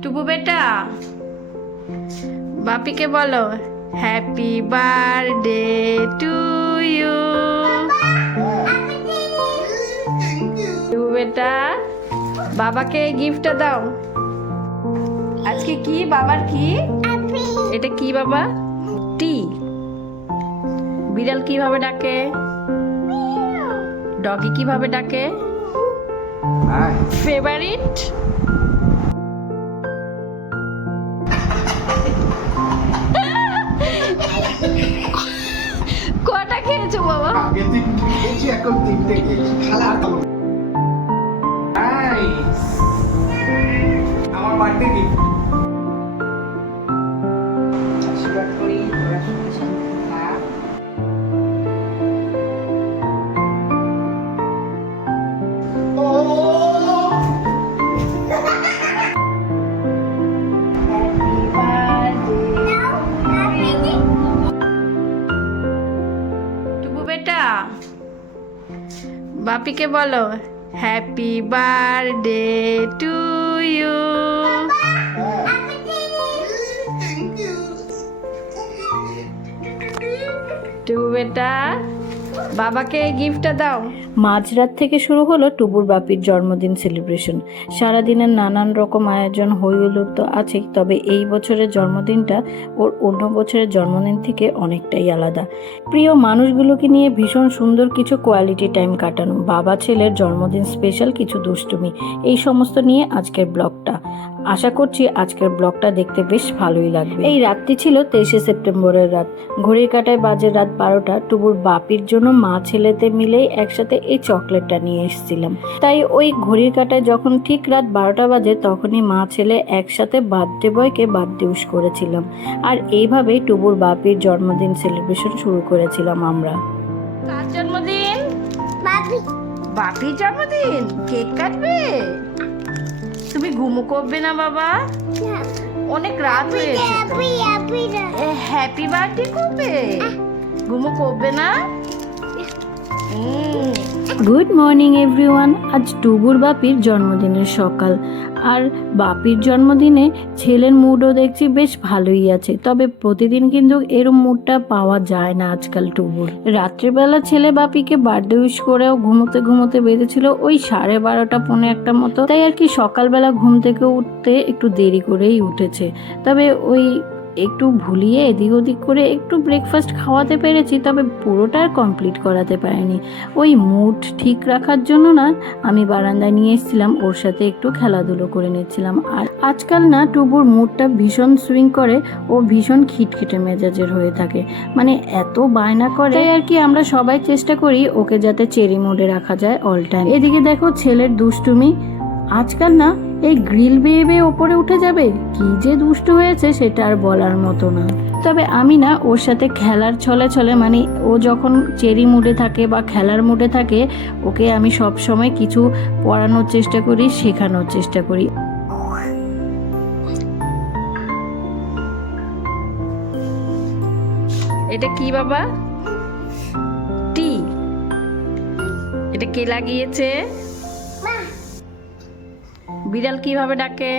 টুবু বেটা, বাপিকে বলো happy birthday to you. টুবু বেটা, বাবাকে গিফটটা দাও। আজকে কি বাবার কি? এটা কি বাবা? টি। বিড়াল কিভাবে ডাকে? ডগি কিভাবে ডাকে? ফেভারিট। কটা খেয়েছো বাবা? আগে তিনটে খেয়েছি, এখন তিনটে খেয়েছি। আমার বার্থডে গিফট। আশীর্বাদ করি তোরা সুখে শান্তিতে থাক। টুবু বেটা, বাপিকে বলো হ্যাপি বার্থডে টু ইউ। টুবু বেটা, বাবাকে গিফটটা দাও। মাঝরাত থেকে শুরু হলো টুবুর বাপির জন্মদিন সেলিব্রেশন। সারাদিনের নানান রকম আয়োজন হইহুল্লোড় তো আছেই, তবে এই বছরের জন্মদিনটা ওর অন্য বছরের জন্মদিন থেকে অনেকটাই আলাদা। প্রিয় মানুষগুলোকে নিয়ে ভীষণ সুন্দর কিছু কোয়ালিটি টাইম কাটানো, বাবা ছেলের জন্মদিন স্পেশাল কিছু দুষ্টুমি, এই সমস্ত নিয়ে আজকের ব্লগটা। আশা করছি আজকের ব্লগটা দেখতে বেশ ভালোই লাগবে। এই রাতটি ছিল 23শে সেপ্টেম্বরের রাত। ঘড়ির কাঁটায় বাজে রাত 12টা। টুবুর বাপির জন্য মা ছেলেতে মিলেই একসাথে এই চকলেটটা নিয়ে এসেছিলাম। তাই ওই ঘড়ির কাঁটায় যখন ঠিক রাত 12টা বাজে, তখনই মা ছেলে একসাথে বার্থডে বয়কে বার্থডে উইশ করেছিলাম। আর এইভাবেই টুবুর বাপির জন্মদিন সেলিব্রেশন শুরু করেছিলাম আমরা। কার জন্মদিন? বাপির জন্মদিন। কেক কাটবে? তুমি ঘুমো করবে না বাবা? অনেক রাত হয়েছে। হ্যাপি বার্থডে করবে? ঘুমো করবে না? Good morning everyone. আজ টুবুর বাপির জন্মদিনের সকাল। আর বাপির জন্মদিনে ছেলের মুডও দেখছি বেশ ভালোই আছে, তবে প্রতিদিন কিন্তু এরম মুডটা পাওয়া যায় না আজকাল টুবুর। রাত্রিবেলা ছেলে বাপিকে বার্থডে উইশ করেও ঘুমোতে ঘুমোতে বেজেছিল ওই 12:30 পৌনে 1 মতো। তাই আর কি সকালবেলা ঘুম থেকে উঠতে একটু দেরি করেই উঠেছে। তবে ওই একটু ভুলিয়ে এদিক ওদিক করে একটু ব্রেকফাস্ট খাওয়াতে পেরেছি, তবে পুরোটা আর কমপ্লিট করাতে পারিনি। ওই মুড ঠিক রাখার জন্য না আমি বারান্দায় নিয়ে এসেছিলাম, ওর সাথে একটু খেলাধুলো করে নিচ্ছিলাম। আর আজকাল না টুবুর মুডটা ভীষণ সুইং করে, ও ভীষণ খিটখিটে মেজাজের হয়ে থাকে, মানে এত বায়না করে। তাই আর কি আমরা সবাই চেষ্টা করি ওকে যাতে চেরি মোডে রাখা যায় অল টাইম। এদিকে দেখো ছেলের দুষ্টুমি। আজকাল না এই গ্রিল বেয়ে বেয়ে ওপরে উঠে যাবে, কি যে দুষ্ট হয়েছে সেটা আর বলার মতো না। তবে আমি না ওর সাথে খেলার ছলে ছলে, মানে ও যখন চেরি মুডে থাকে বা খেলার মুডে থাকে, ওকে আমি সব সময় কিছু পড়ানোর চেষ্টা করি, শেখানোর চেষ্টা করি। এটা কি বাবা? টি। এটা কে লাগিয়েছে? বিড়াল কিভাবে ডাকে?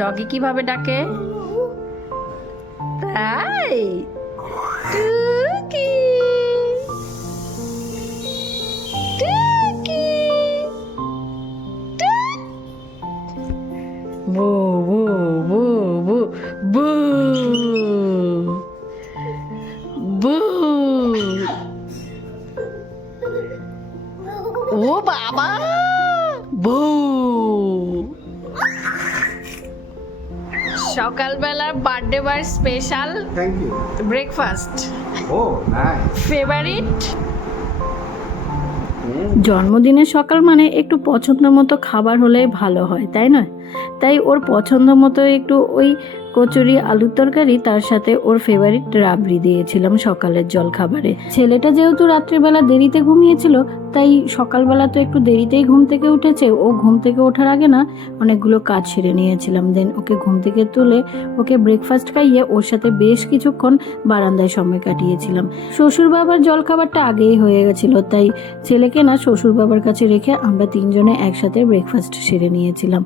ডগি কিভাবে ডাকে? তাই? টুকি টুকি টুক। বু বু বু বু বু বু। ও বাবা, বু। সকালবেলার birthday boy special thank you. Breakfast. ও নাইস। ফেভারিট। জন্মদিনের সকাল মানে একটু পছন্দ মতো খাবার হলেই ভালো হয়, তাই না? তাই ওর পছন্দ মতো একটু ওই কচুরি, আলুর তরকারি, তার সাথে ওর ফেভারিট রাবড়ি দিয়েছিলাম সকালের জলখাবারে। ছেলেটা যেহেতু রাত্রিবেলা দেরিতে ঘুমিয়েছিল, তাই সকালবেলা তো একটু দেরিতেই ঘুম থেকে উঠেছে। ও ঘুম থেকে ওঠার আগে না অনেকগুলো কাজ সেরে নিয়েছিলাম। দেন ওকে ঘুম থেকে তুলে ওকে ব্রেকফাস্ট খাইয়ে ওর সাথে বেশ কিছুক্ষণ বারান্দায় সময় কাটিয়েছিলাম। শ্বশুর বাবার জলখাবারটা আগেই হয়ে গেছিল, তাই ছেলেকে না শ্বশুর বাবার কাছে রেখে আমরা তিনজনে একসাথে ব্রেকফাস্ট সেরে নিয়েছিলাম।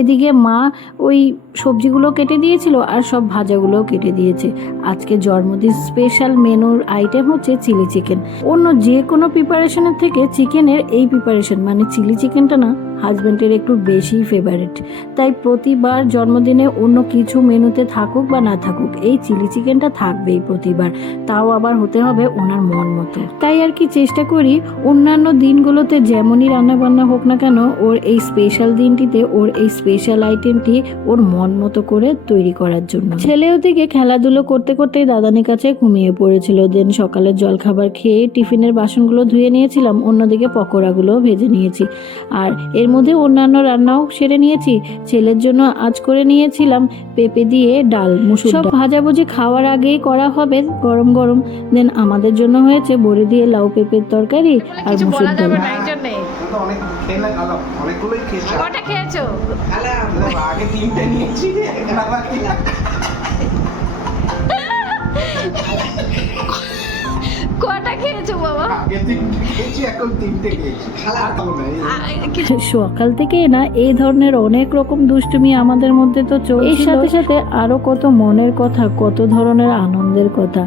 এদিকে মা ওই সবজিগুলো কেটে দিয়েছিল আর সব ভাজাগুলোও কেটে দিয়েছে। আজকে জন্মদিন স্পেশাল মেনুর আইটেম হচ্ছে চিলি চিকেন। অন্য যে কোনো প্রিপারেশনের থেকে চিকেনের এই প্রিপারেশন মানে চিলি চিকেনটা না হাজব্যান্ডের একটু বেশি ফেভারিট। তাই প্রতিবার জন্মদিনে অন্য কিছু মেনুতে থাকুক বা না থাকুক, এই চিলি চিকেনটা থাকবেই প্রতিবার, তাও আবার হতে হবে ওনার মন মতো। তাই আর কি চেষ্টা করি অন্যান্য দিনগুলোতে যেমনই রান্নাবান্না হোক না কেন, ওর এই স্পেশাল দিনটিতে ওর এই স্পেশাল আইটেমটি ওর মন মতো করে তৈরি করার জন্য। ছেলে ওদিকে খেলাধুলো করতে করতেই দাদানির কাছে ঘুমিয়ে পড়েছিল। দেন সকালের জলখাবার খেয়ে টিফিনের বাসনগুলো ধুয়ে নিয়েছিলাম, অন্যদিকে পকোড়াগুলো ভেজে নিয়েছি। আর এর মধ্যে অন্যান্য রান্নাও সেরে নিয়েছি। ছেলের জন্য আজ করে নিয়েছিলাম পেঁপে দিয়ে ডাল, মুসুর সব ভাজাভুজি খাওয়ার আগেই করা হবে গরম গরম। দেন আমাদের জন্য হয়েছে বড়ি দিয়ে লাউ পেঁপের তরকারি আর কিছু মুসুর বলা ডাল। যাবে না এই জন্যে। অনেক খেলে অনেকগুলোই খেয়েছি। কটা খেয়েছো? আগে 3টে নিয়েছি, এখন আবার কটা খেয়েছো বাবা? আগে 3টে খেয়েছি, এখন 3টে খেয়েছি। আর তো নাই। সকাল থেকে না এই ধরনের অনেক রকম দুষ্টুমি আমাদের মধ্যে তো চলছে। এর সাথে সাথে আরো কত মনের কথা, কত ধরনের আনন্দের কথা।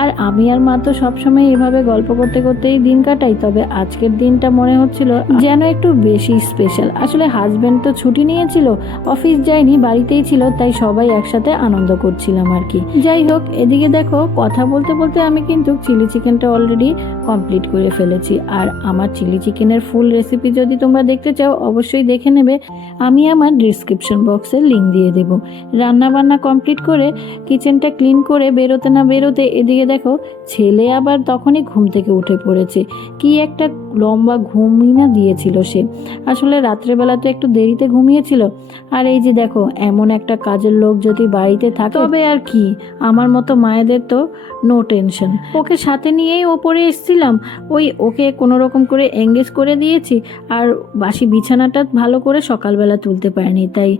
আর আমি আর মা তো সবসময় এভাবে গল্প করতে করতেই দিন কাটাই, তবে আজকের দিনটা মনে হচ্ছিল যেন একটু বেশি স্পেশাল। আসলে হাজবেন্ড তো ছুটি নিয়েছিল, অফিস যায়নি, বাড়িতেই ছিল, তাই সবাই একসাথে আনন্দ করছিলাম আর কি। যাই হোক, এদিকে দেখো কথা বলতে বলতে আমি কিন্তু চিলি চিকেনটা অলরেডি কমপ্লিট করে ফেলেছি। আর আমার চিলি চিকেনের ফুল রেসিপি যদি তোমরা দেখতে চাও অবশ্যই দেখে নেবে, আমি আমার ডিসক্রিপশন বক্সে লিঙ্ক দিয়ে দেবো। রান্না বান্না কমপ্লিট করে কিচেনটা ক্লিন করে বেরোতে না বেরোতে এদিকে দেখো ছেলে আবার তখনই ঘুম থেকে উঠে পড়েছে। কি একটা লম্বা ঘুমই না দিয়েছিল সে। আসলে রাত্রেবেলা তো একটু দেরিতে ঘুমিয়েছিল। আর এই যে দেখো এমন একটা কাজের লোক যদি বাড়িতে থাকে তবে আর কি, আমার মতো মায়েদের তো নো টেনশন। ওকে সাথে নিয়েই ওপরে এসেছিলাম, ওকে কোনো রকম করে এঙ্গেজ করে দিয়েছি। আর বাসি বিছানাটা ভালো করে সকালবেলা তুলতে পারিনি, তাই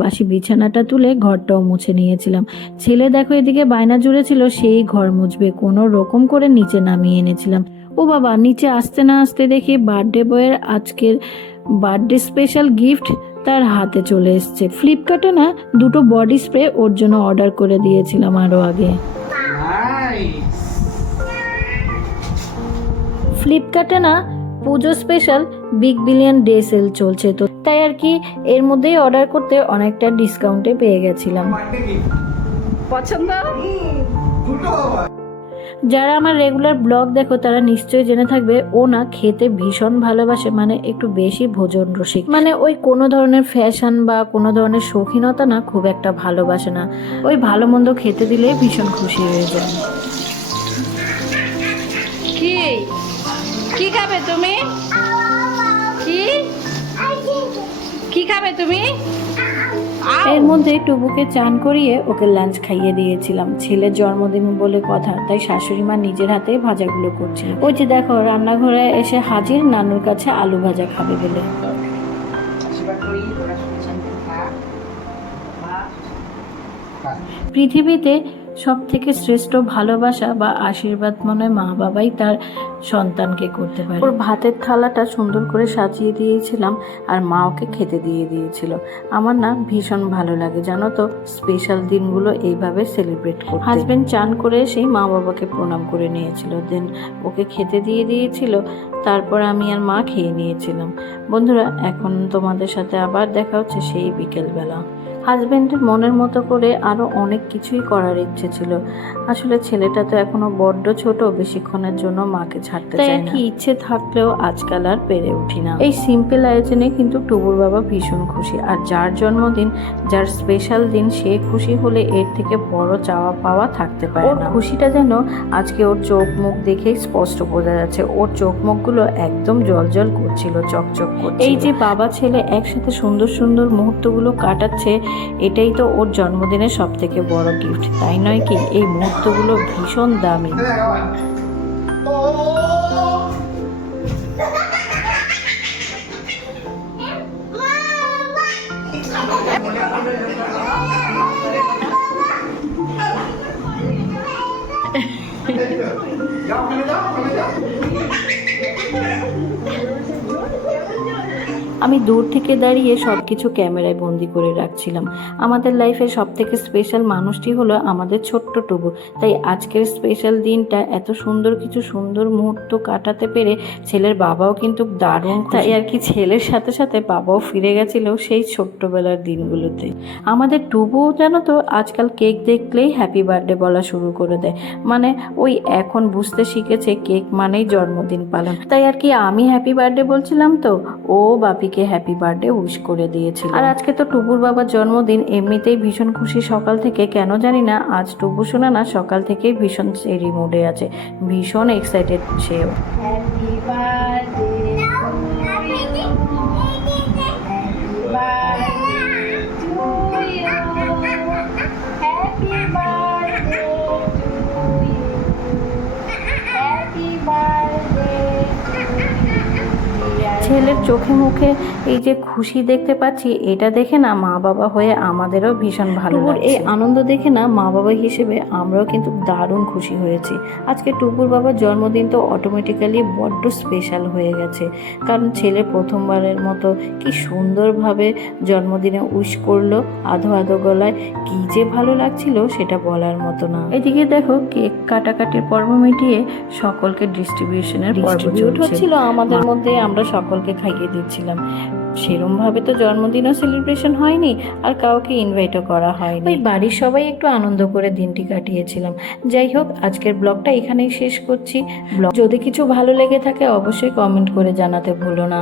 বাসি বিছানাটা তুলে ঘরটাও মুছে নিয়েছিলাম। ছেলে দেখো এদিকে বায়না জুড়েছিল সেই ঘর মুছবে, কোনো রকম করে নিচে নামিয়ে এনেছিলাম। ও বাবা, নিচে আসতে না আসতে দেখি বার্থডে বয়ের আজকের বার্থডে স্পেশাল গিফট তার হাতে চলে এসছে। ফ্লিপকার্টে না 2টো বডি স্প্রে ওর জন্য অর্ডার করে দিয়েছিলাম আরও আগে। ফ্লিপকার্টে না Pujo special big billion day sale চলছে, তো তাই আর কি এর মধ্যেই অর্ডার করতে অনেকটা ডিসকাউন্টে পেয়ে গেছিলাম। পছন্দ? যারা আমার রেগুলার ব্লগ দেখো তারা নিশ্চয়ই জেনে থাকবে ও না খেতে ভীষণ ভালোবাসে, মানে একটু বেশি ভোজন রসিক। মানে ওই কোনো ধরনের ফ্যাশন বা কোনো ধরনের শৌখিনতা না খুব একটা ভালোবাসে না। ওই ভালো মন্দ খেতে দিলেই ভীষণ খুশি হয়ে যায়। কি কি খাবে তুমি? কি কি খাবে তুমি? এর মধ্যে টুবুকে চান করিয়ে ওকে লাঞ্চ খাইয়ে দিয়েছিলাম। ছেলের জন্মদিন বলে কথা, তাই শাশুড়ি মা নিজের হাতে ভাজাগুলো করছে। ওই যে দেখো রান্নাঘরে এসে হাজির নানুর কাছে আলু ভাজা খাবে বলে। পৃথিবীতে সব থেকে শ্রেষ্ঠ ভালোবাসা বা আশীর্বাদ মনে মা বাবাই তার সন্তানকে করতে পারে। ওর ভাতের থালাটা সুন্দর করে সাজিয়ে দিয়েছিলাম আর মা ওকে খেতে দিয়ে দিয়েছিল। আমার না ভীষণ ভালো লাগে জানো তো স্পেশাল দিনগুলো এইভাবে সেলিব্রেট করতে। হাজবেন্ড চান করে সেই মা বাবাকে প্রণাম করে নিয়েছিল, দেন ওকে খেতে দিয়ে দিয়েছিল। তারপর আমি আর মা খেয়ে নিয়েছিলাম। বন্ধুরা, এখন তোমাদের সাথে আবার দেখা হচ্ছে সেই বিকেলবেলা। হাজবেন্ডের মনের মতো করে আরো অনেক কিছুই করার ইচ্ছে ছিল। আসলে ছেলেটা তো এখনো বড্ড ছোট, বেশিক্ষণের জন্য মাকে ছাড়তে চায় না। ইচ্ছে থাকলেও আজকাল আর পেরে উঠি না। এই সিম্পল আয়োজনে কিন্তু টুবুর বাবা ভীষণ খুশি। আর যার জন্মদিন, যার স্পেশাল দিন, সে খুশি হলে এর থেকে বড় চাওয়া পাওয়া থাকতে পারে না। খুশিটা যেন আজকে ওর চোখ মুখ দেখেই স্পষ্ট বোঝা যাচ্ছে। ওর চোখ মুখগুলো একদম জলজল করছিল, চকচক করছিল। এই যে বাবা ছেলে একসাথে সুন্দর সুন্দর মুহূর্তগুলো কাটাচ্ছে, এটাই তো ওর জন্মদিনের সব থেকে বড় গিফট, তাই নয় কি? এই মুহূর্তগুলো ভীষণ দামি। যাও ওখানে যাও, ওখানে যাও। আমি দূর থেকে দাঁড়িয়ে সব কিছু ক্যামেরায় বন্দি করে রাখছিলাম। আমাদের লাইফের সব থেকে স্পেশাল মানুষটি হলো আমাদের ছোট্ট টুবু। তাই আজকের স্পেশাল দিনটা এত সুন্দর কিছু সুন্দর মুহূর্ত কাটাতে পেরে ছেলের বাবাও কিন্তু দারুণ, তাই আর কি ছেলের সাথে সাথে বাবাও ফিরে গেছিল সেই ছোট্টবেলার দিনগুলোতে। আমাদের টুবুও জানো তো আজকাল কেক দেখলেই হ্যাপি বার্থডে বলা শুরু করে দেয়। মানে ওই এখন বুঝতে শিখেছে কেক মানেই জন্মদিন পালন। তাই আর কি আমি হ্যাপি বার্থডে বলছিলাম তো ও বাপিকে হ্যাপি বার্থডে উইশ করে দিয়েছিল। আর আজকে তো টুবুর বাবার জন্মদিন, এমনিতেই ভীষণ খুশি সকাল থেকে, কেন জানি না আজ টুবু শোনা না সকাল থেকেই ভীষণ চেরি মুডে আছে, ভীষণ এক্সাইটেড সেও। Happy birthday happy birthday happy birthday. ছেলের চোখে মুখে এই যে খুশি দেখতে পাচ্ছি, এটা দেখে না মা বাবা হয়ে আমাদেরও ভীষণ ভালো লাগছে। এই আনন্দ দেখে না মা বাবা হিসেবে আমরাও কিন্তু দারুণ খুশি হয়েছি। আজকে টুকুর বাবার জন্মদিন তো অটোমেটিক্যালি বড্ড স্পেশাল হয়ে গেছে, কারণ ছেলে প্রথমবারের মতো কি সুন্দরভাবে জন্মদিনে উইশ করলো আধো আধো গলায়, কি যে ভালো লাগছিল সেটা বলার মতো না। এদিকে দেখো কেক কাটাকাটির পর্ব মিটিয়ে সকলকে ডিস্ট্রিবিউশনের পর্ব হচ্ছিল আমাদের মধ্যে, আমরা সকলকে খাইয়ে দিচ্ছিলাম। সেরমভাবে তো জন্মদিনও সেলিব্রেশন হয়নি আর কাউকে ইনভাইটও করা হয়নি, ওই বাড়ির সবাই একটু আনন্দ করে দিনটি কাটিয়েছিলাম। যাই হোক, আজকের ব্লগটা এখানেই শেষ করছি। ব্লগ যদি কিছু ভালো লেগে থাকে অবশ্যই কমেন্ট করে জানাতে ভুলো না।